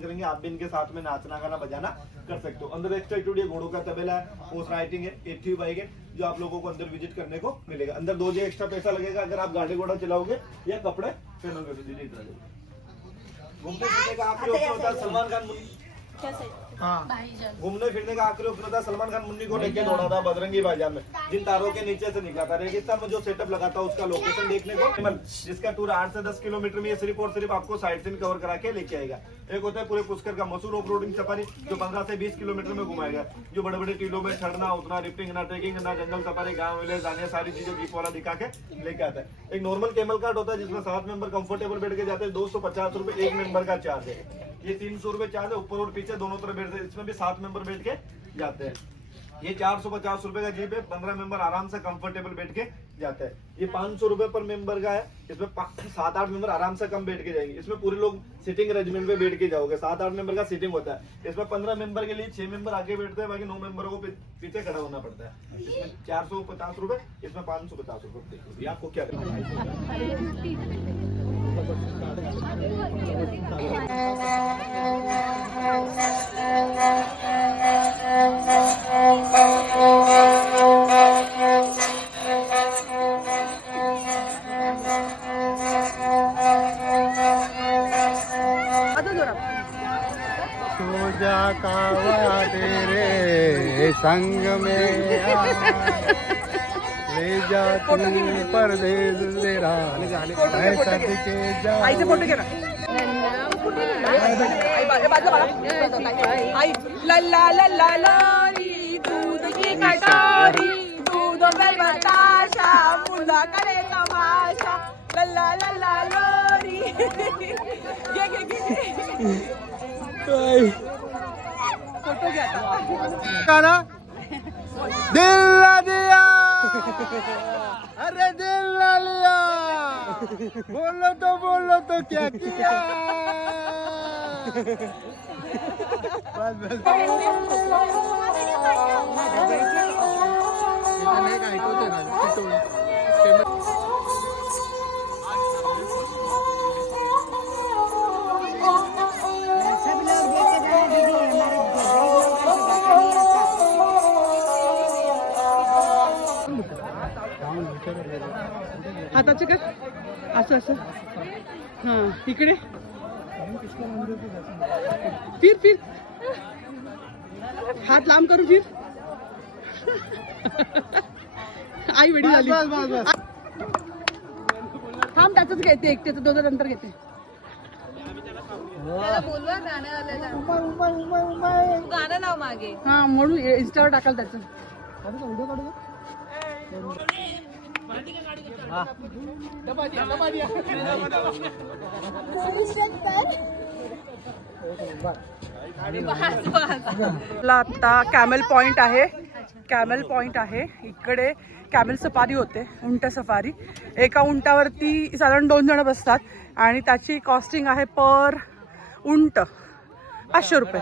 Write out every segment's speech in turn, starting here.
करेंगे, आप भी इनके साथ में नाचना गाना बजाना कर सकते हो। अंदर एक्स्ट्रा एक्टिविटी घोड़ों का तबेला है, हॉर्स राइडिंग है, एथी बाइक है, जो आप लोगों को अंदर विजिट करने को मिलेगा। अंदर 2 जी एक्स्ट्रा पैसा लगेगा अगर आप गाड़ी घोड़ा चलाओगे या कपड़े पहनोगे तो। दीदी घूमने फिरने का आखिरी ऑप्शन होता है सलमान खान घूमने फिरने का आखिरी ऑप्शन होता है सलमान खान मुन्नी को लेके दौड़ा था बजरंगी भाईजान में, जिन तारों के नीचे से निकला था। रेगिस्तान में जो सेटअप लगा था उसका लोकेशन देखने को, जिसका टूर 8 से 10 किलोमीटर में ये सिर्फ और सिर्फ आपको साइट सीन कवर करा के लेके आएगा। एक होता है पूरे पुष्कर का मशहूर ऑफ रोडिंग सफारी, जो 15 से 20 किलोमीटर में घुमाएगा, जो बड़े बड़े टीलों में चढ़ना उतना, रिफ्टिंग ना, ट्रेकिंग ना, जंगल सफारी, गाँव विलेज जाने, सारी चीजें जीप वाला दिखा के लेके आता है। एक नॉर्मल केमल कार्ड होता है जिसमें 7 मेंबर कंफर्टेबल बैठ के जाते हैं, 250 रुपए एक मेंबर का चार्ज है। ये 300 रुपए चार्ज है, ऊपर और पीछे दोनों तरफ बैठते हैं, इसमें भी 7 मेंबर बैठ के जाते हैं। ये 450 रुपए का जीप है, 15 मेंबर आराम से कंफर्टेबल बैठ के जाते हैं। ये 500 रुपए पर मेंबर का है, इसमें 7-8 मेंबर आराम से कम बैठ के जाएंगे। इसमें पूरे लोग सिटिंग अरेंजमेंट पे बैठ के जाओगे, 7-8 मेंबर का सिटिंग होता है। इसमें 15 मेंबर के लिए 6 मेंबर आगे बैठते हैं, बाकी 9 मेंबरों को पीछे खड़ा होना पड़ता है। इसमें 450 रुपए, इसमें 550 रुपए। देखिए आपको क्या करना है। पूजा कावा तेरे संग में ले जा तू परदेस तेरा ऐसा दिखे जा। आईचे फोटो घे ना. आई लल्ला लल्ला लारी दूध की कटोरी, दूध में बताशा, मुला करे तमाशा, लल्ला लल्ला लोरी. घे घे घे फोटो घ्या गाना दिल ना दिया, अरे दिल ना लिया, बोलो तो क्या किया। बस बस हाताचे कर असं असं. हा इकडे फिर फिर, हात लांब करू फिर. आई वेडी झाली. थांब त्याच घेते, एकट्याचं 2 नंतर घेते. बोलवा गाणं लाव मागे. हा म्हणून इंस्टावर टाकाल त्याचं. आता कॅमल पॉइंट आहे, कॅमल पॉइंट आहे. इकडे कॅमल सफारी होते, उंट सफारी. एका उंटावरती साधारण 2 जण बसतात आणि त्याची कॉस्टिंग आहे पर उंट 500 रुपये.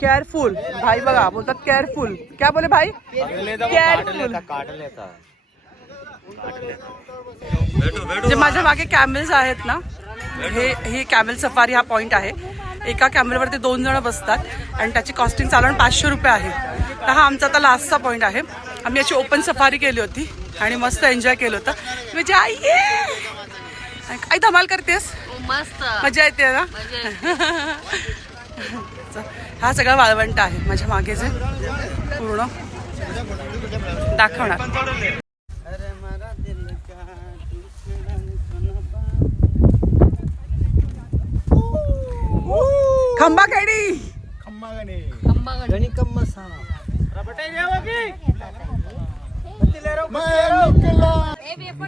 केअरफुल भाई बघा बोलतात केअरफुल. क्या बोले भाई? केअरफुल. जे माझ्या मागे कॅमेल्स आहेत ना, हे कॅमेल सफारी हा पॉइंट आहे. एका कॅमेलवरती 2 जण बसतात आणि त्याची कॉस्टिंग साधारण 500 रुपये आहे. तर हा आमचा आता लास्टचा पॉइंट आहे. आम्ही याची ओपन सफारी केली होती आणि मस्त एन्जॉय केलं होतं. म्हणजे आई काही धमाल करतेस, मस्त मजा येते ना. हा सगळा वाळवंट आहे माझ्या मागे जे पूर्ण दाखवणार. खंबा खेडी,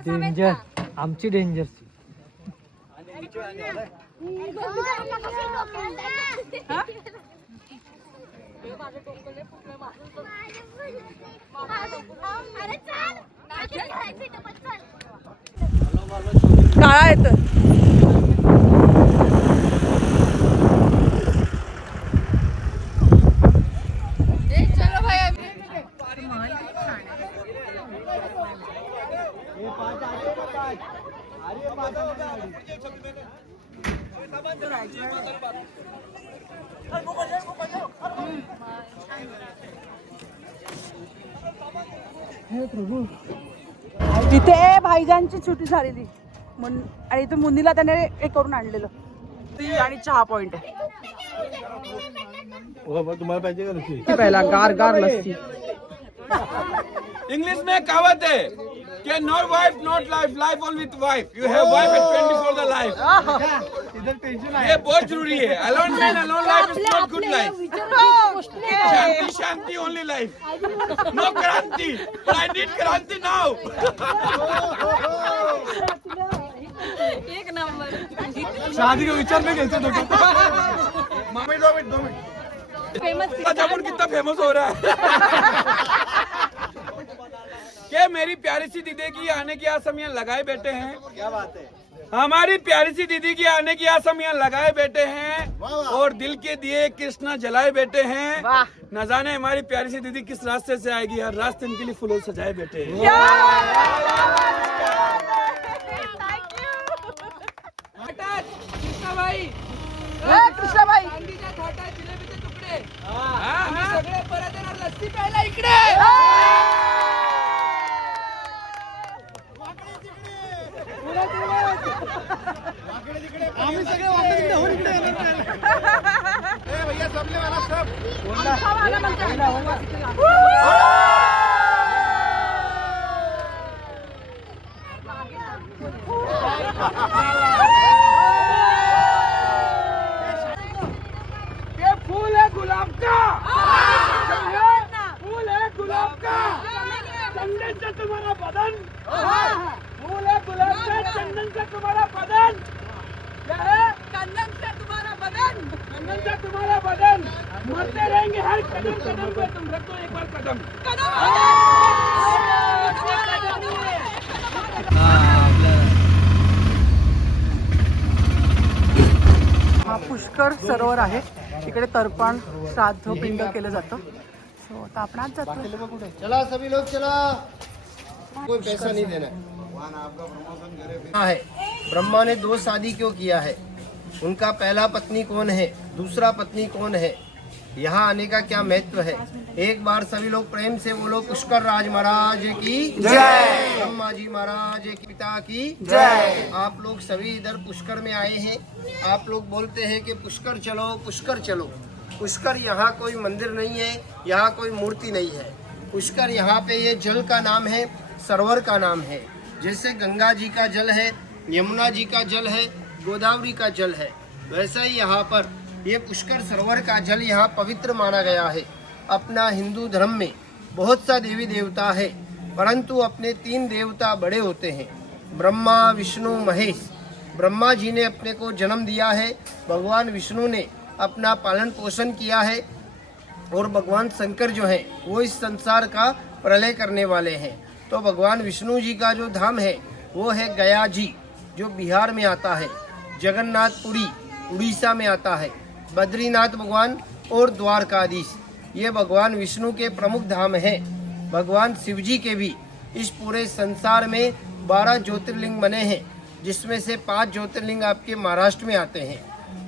डेंजर आमची डेंजर. काळा येत. इथे भाईजानची छुट्टी झालेली आणि इथे मुन्नीला त्याने हे करून आणलेलं ती आणि चहा पॉइंट आहे. तुम्हाला पाहिजे का लस्सी? पहिला गार गार लस्सी. इंग्लिश में कहावत है कि not wife not life, life only with wife. You have wife at 24 the life. इधर टेंशन ये बहुत जरूरी है. Alone man alone life is not good life. Shanti shanti only life. No kranti. I need kranti now. एक नंबर. शादी का विचार नहीं करते मामी 2 मिनट. जामुन कितना फेमस हो रहा है. क्या मेरी प्यारी सी दीदी की आने की आस हम यहाँ लगाए बैठे हैं. क्या बात है. हमारी प्यारी सी दीदी की आने की आस हम यहाँ लगाए बैठे हैं और दिल के दिए कृष्णा जलाए बैठे हैं. न जाने हमारी प्यारी सी दीदी किस रास्ते से आएगी. हर रास्ते इनके लिए फूलों सजाए बैठे हैं. कृष्णा भाई कृष्णा भाई जिलेबीचे तुकडे सगळे परत येणार. लस्सी प्यायला इकडे. आम्ही सगळे वाकडे तिकडे हो इकडे भैया सबले वाला सब ये फूल है गुलाब का. फूल है गुलाब का. चंदन से तुम्हारा बदन. फूल है गुलाब का. चंदन से तुम्हारा बदन. क्या है. चंदन से तुम्हारा बदन. चंदन से तुम्हारा बदन. मरते रहेंगे हर कदम कदम पे. तुम रख दो एक बार कदम. हा पुष्कर सरोवर आहे. इकडे तर्पण श्राद्ध पिंड केलं जातं. सो आता आपण आज जातो. चला सभी लोग चला. कोई पैसा नहीं देना है. ब्रह्मा ने 2 शादी क्यों किया है. उनका पहला पत्नी कौन है, दूसरा पत्नी कौन है, यहाँ आने का क्या महत्व है. एक बार सभी लोग प्रेम से बोलो पुष्कर राज महाराज की जय. ब्रह्मा जी महाराज की पिता की जय. आप लोग सभी इधर पुष्कर में आए हैं. आप लोग बोलते हैं कि पुष्कर चलो पुष्कर चलो. पुष्कर यहाँ कोई मंदिर नहीं है, यहाँ कोई मूर्ति नहीं है. पुष्कर यहाँ पे ये जल का नाम है, सरोवर का नाम है. जैसे गंगा जी का जल है, यमुना जी का जल है, गोदावरी का जल है, वैसा ही यहाँ पर ये पुष्कर सरोवर का जल यहाँ पवित्र माना गया है. अपना हिंदू धर्म में बहुत सा देवी देवता है, परंतु अपने 3 देवता बड़े होते हैं, ब्रह्मा विष्णु महेश. ब्रह्मा जी ने अपने को जन्म दिया है, भगवान विष्णु ने अपना पालन पोषण किया है और भगवान शंकर जो है वो इस संसार का प्रलय करने वाले हैं. तो भगवान विष्णु जी का जो धाम है वो है गया जी, जो बिहार में आता है. जगन्नाथपुरी उड़ीसा में आता है. बद्रीनाथ भगवान और द्वारकाधीश ये भगवान विष्णु के प्रमुख धाम हैं. भगवान शिव जी के भी इस पूरे संसार में 12 ज्योतिर्लिंग बने हैं, जिसमें से 5 ज्योतिर्लिंग आपके महाराष्ट्र में आते हैं.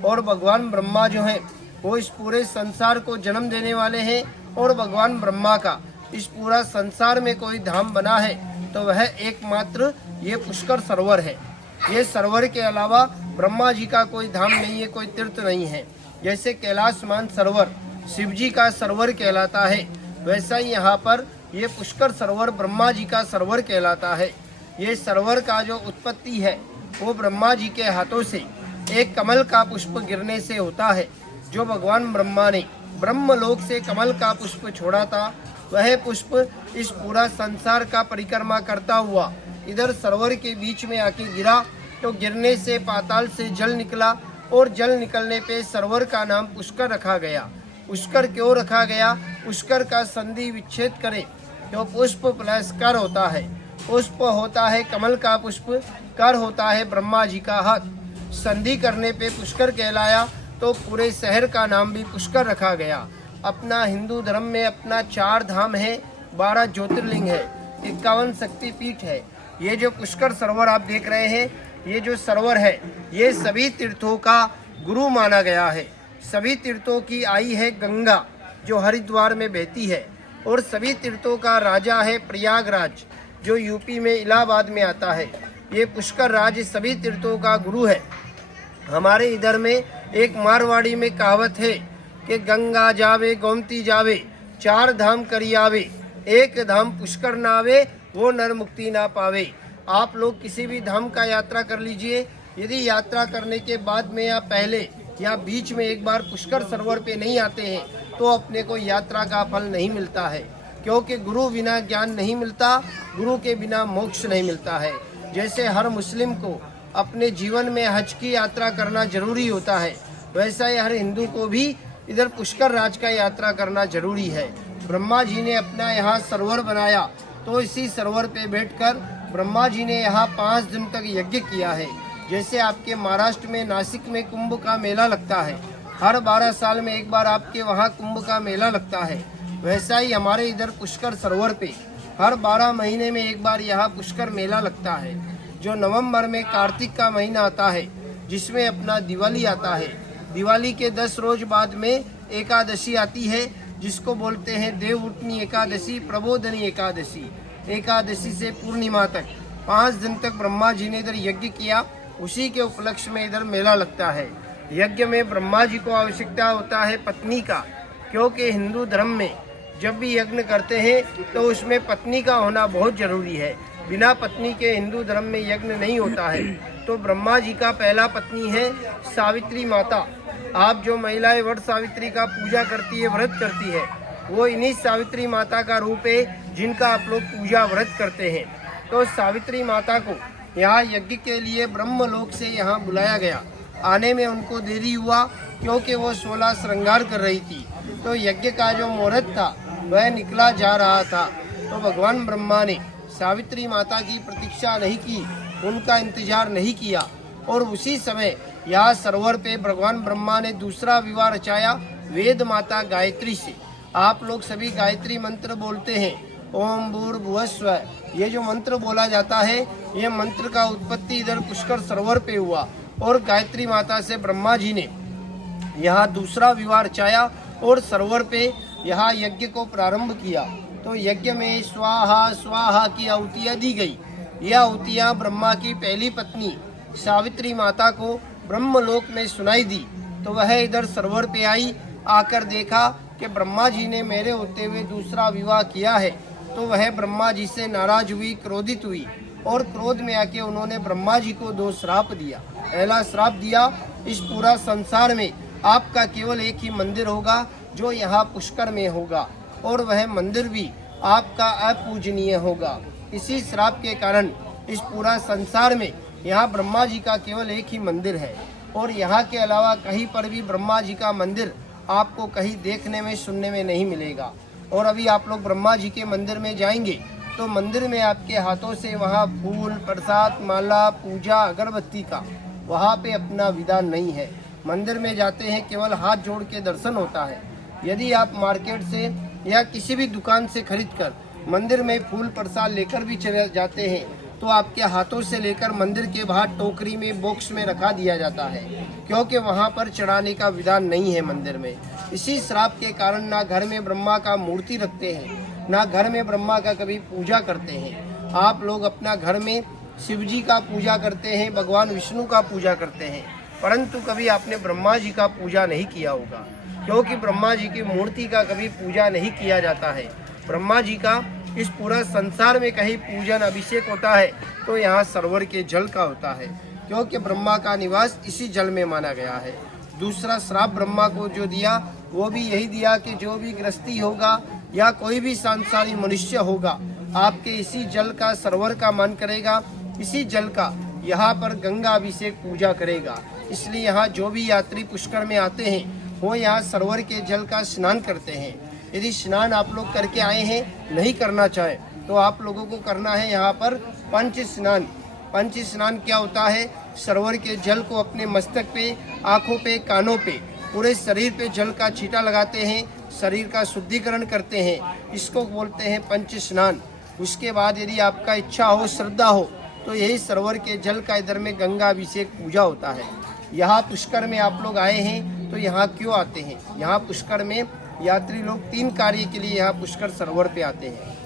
और भगवान ब्रह्मा जो हैं वो इस पूरे संसार को जन्म देने वाले हैं. और भगवान ब्रह्मा का इस पूरा संसार में कोई धाम बना है तो वह एकमात्र ये पुष्कर सरोवर है. ये सरोवर के अलावा ब्रह्मा जी का कोई धाम नहीं है, कोई तीर्थ नहीं है. जैसे कैलाश मान सरोवर शिव जी का सरोवर कहलाता है, वैसा ही यहाँ पर ये पुष्कर सरोवर ब्रह्मा जी का सरोवर कहलाता है. ये सरोवर का जो उत्पत्ति है वो ब्रह्मा जी के हाथों से एक कमल का पुष्प गिरने से होता है. जो भगवान ब्रह्मा ने ब्रह्मलोक से कमल का पुष्प छोड़ा था, वह पुष्प इस पूरा संसार का परिक्रमा करता हुआ इधर सरोवर के बीच में आके गिरा. तो गिरने से पाताल से जल निकला और जल निकलने पे सरोवर का नाम पुष्कर रखा गया. पुष्कर क्यों रखा गया. पुष्कर का संधि विच्छेद करें तो पुष्प प्लस कर होता है. पुष्प होता है कमल का पुष्प, कर होता है ब्रह्मा जी का हाथ. संधि करने पे पुष्कर कहलाया. तो पूरे शहर का नाम भी पुष्कर रखा गया. अपना हिंदू धर्म में अपना 4 धाम है, 12 ज्योतिर्लिंग है, 51 शक्तिपीठ है. ये जो पुष्कर सरोवर आप देख रहे हैं ये जो सरोवर है ये सभी तीर्थों का गुरु माना गया है। सभी तीर्थों की आई है गंगा जो हरिद्वार में बहती है, और सभी तीर्थों का राजा है प्रयागराज जो यूपी में इलाहाबाद में आता है। ये पुष्कर राज सभी तीर्थों का गुरु है। हमारे इधर में एक मारवाड़ी में कहावत है कि गंगा जावे गोमती जावे, चार धाम करी आवे, एक धाम पुष्कर ना आवे, वो नर मुक्ति ना पावे। आप लोग किसी भी धाम का यात्रा कर लीजिए, यदि यात्रा करने के बाद में या पहले या बीच में एक बार पुष्कर सरोवर पे नहीं आते हैं तो अपने को यात्रा का फल नहीं मिलता है, क्योंकि गुरु बिना ज्ञान नहीं मिलता, गुरु के बिना मोक्ष नहीं मिलता है। जैसे हर मुस्लिम को अपने जीवन में हज की यात्रा करना जरूरी होता है, वैसा ही हर हिंदू को भी इधर पुष्कर राज का यात्रा करना जरूरी है। ब्रह्मा जी ने अपना यहाँ सरोवर बनाया, तो इसी सरोवर पे बैठकर ब्रह्मा जी ने यहाँ 5 दिन तक यज्ञ किया है। जैसे आपके महाराष्ट्र में नासिक में कुंभ का मेला लगता है, हर 12 साल में एक बार आपके वहाँ कुंभ का मेला लगता है, वैसा ही हमारे इधर पुष्कर सरोवर पे हर 12 महीने में एक बार यहाँ पुष्कर मेला लगता है। जो नवंबर में कार्तिक का महीना आता है जिसमें अपना दिवाली आता है, दिवाली के 10 रोज बाद में एकादशी आती है जिसको बोलते हैं देव उठनी एकादशी, प्रबोधनी एकादशी। एकादशी से पूर्णिमा तक 5 दिन तक ब्रह्मा जी ने इधर यज्ञ किया, उसी के उपलक्ष्य में इधर मेला लगता है। यज्ञ में ब्रह्मा जी को आवश्यकता होता है पत्नी का, क्योंकि हिंदू धर्म में जब भी यज्ञ करते हैं तो उसमें पत्नी का होना बहुत जरूरी है। बिना पत्नी के हिंदू धर्म में यज्ञ नहीं होता है। तो ब्रह्मा जी का पहला पत्नी है सावित्री माता। आप जो महिलाएं वट सावित्री का पूजा करती है, व्रत करती है, वो इन्हीं सावित्री माता का रूप है जिनका आप लोग पूजा व्रत करते हैं। तो सावित्री माता को यहाँ यज्ञ के लिए ब्रह्मलोक से यहाँ बुलाया गया। आने में उनको देरी हुआ क्योंकि वो 16 श्रृंगार कर रही थी। तो यज्ञ का जो मुहूर्त था वह निकला जा रहा था, तो भगवान ब्रह्मा ने सावित्री माता की प्रतीक्षा नहीं की, उनका इंतजार नहीं किया, और उसी समय यहाँ सरोवर पे भगवान ब्रह्मा ने दूसरा विवाह रचाया वेद माता गायत्री से। आप लोग सभी गायत्री मंत्र बोलते हैं, ओम भूर्भुवस्सुवः। ये जो मंत्र बोला जाता है, ये मंत्र का उत्पत्ति इधर पुष्कर सरोवर पे हुआ, और गायत्री माता से ब्रह्मा जी ने यहाँ दूसरा विवाह रचाया और सरोवर पे यहाँ यज्ञ को प्रारंभ किया। तो यज्ञ में स्वाहा स्वाहा की आहुतियाँ दी गई। यह आहुतियाँ ब्रह्मा की पहली पत्नी सावित्री माता को ब्रह्मलोक में सुनाई दी। तो वह इधर सरोवर पे आई, आकर देखा कि ब्रह्मा जी ने मेरे होते हुए दूसरा विवाह किया है। तो वह ब्रह्मा जी से नाराज हुई, क्रोधित हुई, और क्रोध में आके उन्होंने ब्रह्मा जी को 2 श्राप दिया। पहला श्राप दिया, इस पूरा संसार में आपका केवल एक ही मंदिर होगा जो यहाँ पुष्कर में होगा, और वह मंदिर भी आपका अपूजनीय होगा। इसी श्राप के कारण इस पूरा संसार में यहाँ ब्रह्मा जी का केवल एक ही मंदिर है, और यहाँ के अलावा कहीं पर भी ब्रह्मा जी का मंदिर आपको कहीं देखने में सुनने में नहीं मिलेगा। और अभी आप लोग ब्रह्मा जी के मंदिर में जाएंगे तो मंदिर में आपके हाथों से वहाँ फूल, प्रसाद, माला, पूजा, अगरबत्ती का वहाँ पे अपना विधान नहीं है। मंदिर में जाते हैं केवल हाथ जोड़ के दर्शन होता है। यदि आप मार्केट से या किसी भी दुकान से खरीदकर मंदिर में फूल प्रसाद लेकर भी चले जाते हैं तो आपके हाथों से लेकर मंदिर के बाहर टोकरी में, बॉक्स में रखा दिया जाता है, क्योंकि वहाँ पर चढ़ाने का विधान नहीं है मंदिर में। इसी श्राप के कारण ना घर में ब्रह्मा का मूर्ति रखते हैं, ना घर में ब्रह्मा का कभी पूजा करते हैं। आप लोग अपना घर में शिव जी का पूजा करते हैं, भगवान विष्णु का पूजा करते हैं, परंतु कभी आपने ब्रह्मा जी का पूजा नहीं किया होगा, क्योंकि ब्रह्मा जी की मूर्ति का कभी पूजा नहीं किया जाता है। ब्रह्मा जी का इस पूरा संसार में कहीं पूजन अभिषेक होता है तो यहाँ सरोवर के जल का होता है, क्योंकि ब्रह्मा का निवास इसी जल में माना गया है। दूसरा श्राप ब्रह्मा को जो दिया वो भी यही दिया कि जो भी गृहस्थी होगा या कोई भी सांसारिक मनुष्य होगा, आपके इसी जल का, सरोवर का मन करेगा, इसी जल का यहाँ पर गंगा अभिषेक पूजा करेगा। इसलिए यहाँ जो भी यात्री पुष्कर में आते हैं वो यहाँ सरोवर के जल का स्नान करते हैं। यदि स्नान आप लोग करके आए हैं, नहीं करना चाहे तो आप लोगों को करना है यहाँ पर पंच स्नान। पंच स्नान क्या होता है? सरोवर के जल को अपने मस्तक पे, आँखों पे, कानों पे, पूरे शरीर पे जल का छींटा लगाते हैं, शरीर का शुद्धिकरण करते हैं। इसको बोलते हैं पंच स्नान। उसके बाद यदि आपका इच्छा हो, श्रद्धा हो तो यही सरोवर के जल का इधर में गंगा अभिषेक पूजा होता है। यहाँ पुष्कर में आप लोग आए हैं तो यहाँ क्यों आते हैं? यहाँ पुष्कर में यात्री लोग 3 कार्य के लिए यहाँ पुष्कर सरोवर पे आते हैं।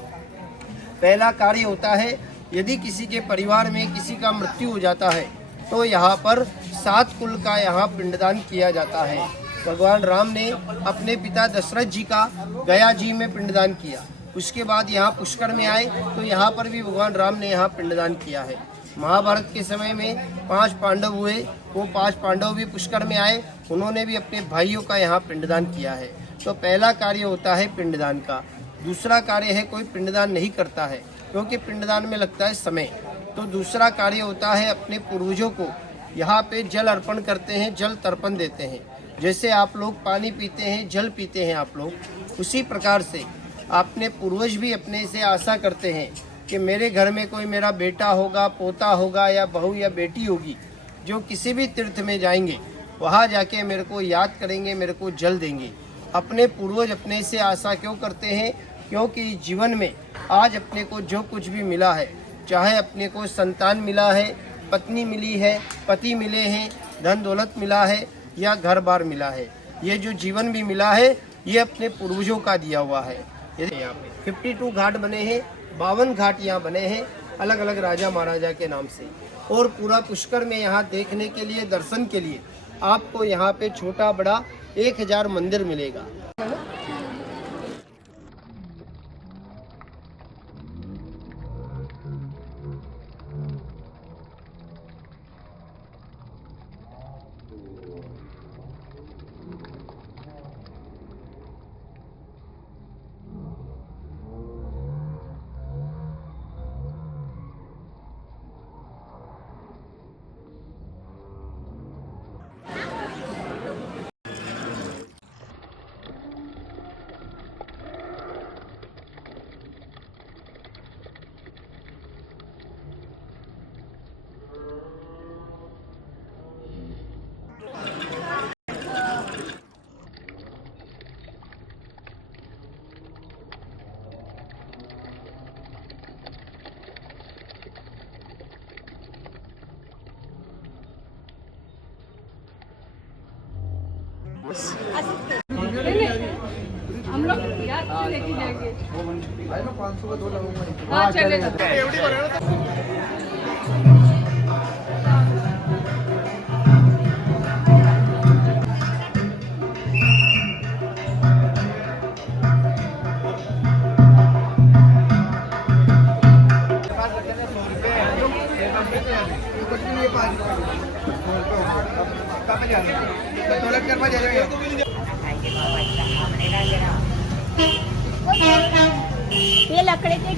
पहला कार्य होता है, यदि किसी के परिवार में किसी का मृत्यु हो जाता है तो यहाँ पर 7 कुल का यहाँ पिंडदान किया जाता है। भगवान राम ने अपने पिता दशरथ जी का गया जी में पिंडदान किया। उसके बाद यहाँ पुष्कर में आए तो यहाँ पर भी भगवान राम ने यहाँ पिंडदान किया है। महाभारत के समय में 5 पांडव हुए, वो 5 पांडव भी पुष्कर में आए, उन्होंने भी अपने भाइयों का यहाँ पिंडदान किया है। तो पहला कार्य होता है पिंडदान का। दूसरा कार्य है, कोई पिंडदान नहीं करता है क्योंकि पिंडदान में लगता है समय। तो दूसरा कार्य होता है, अपने पूर्वजों को यहाँ पे जल अर्पण करते हैं, जल तर्पण देते हैं। जैसे आप लोग पानी पीते हैं, जल पीते हैं आप लोग, उसी प्रकार से अपने पूर्वज भी अपने से आशा करते हैं कि मेरे घर में कोई मेरा बेटा होगा, पोता होगा या बहू या बेटी होगी, जो किसी भी तीर्थ में जाएंगे वहाँ जाके मेरे को याद करेंगे, मेरे को जल देंगे। अपने पूर्वज अपने से आशा क्यों करते हैं? क्योंकि जीवन में आज अपने को जो कुछ भी मिला है, चाहे अपने को संतान मिला है, पत्नी मिली है, पति मिले हैं, धन दौलत मिला है या घर बार मिला है, ये जो जीवन भी मिला है ये अपने पूर्वजों का दिया हुआ है। यहाँ पे 52 घाट बने हैं, 52 घाट यहाँ बने हैं अलग अलग राजा महाराजा के नाम से। और पूरा पुष्कर में यहाँ देखने के लिए, दर्शन के लिए आपको यहाँ पे छोटा बड़ा 1000 मंदिर मिलेगा। हम लोग याद से लेके जाएंगे। हाँ चलेगा। ये लकड़े के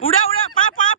उड़ा उड़ा पाप पाप।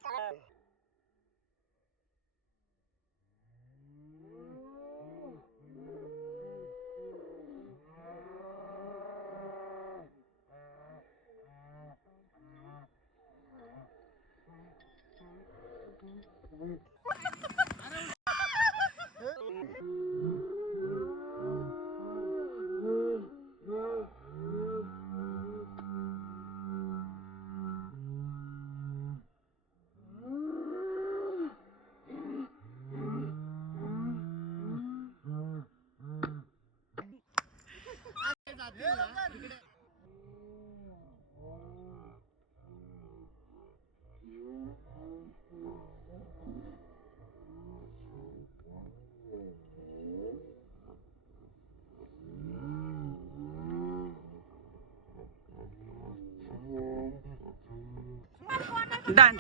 Done.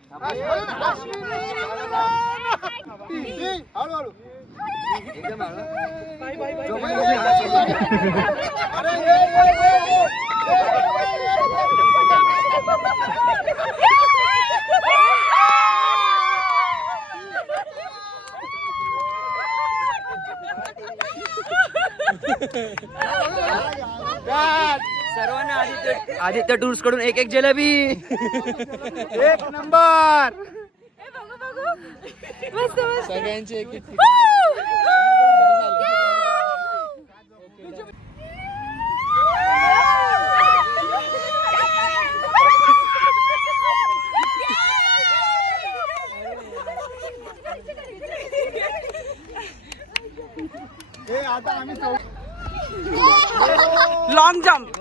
अरे सर्वांना आदित्य टूर्स कडून एक जलेबी. एक नंबर. सगळ्यांचे एक एक लॉन्ग जम्प.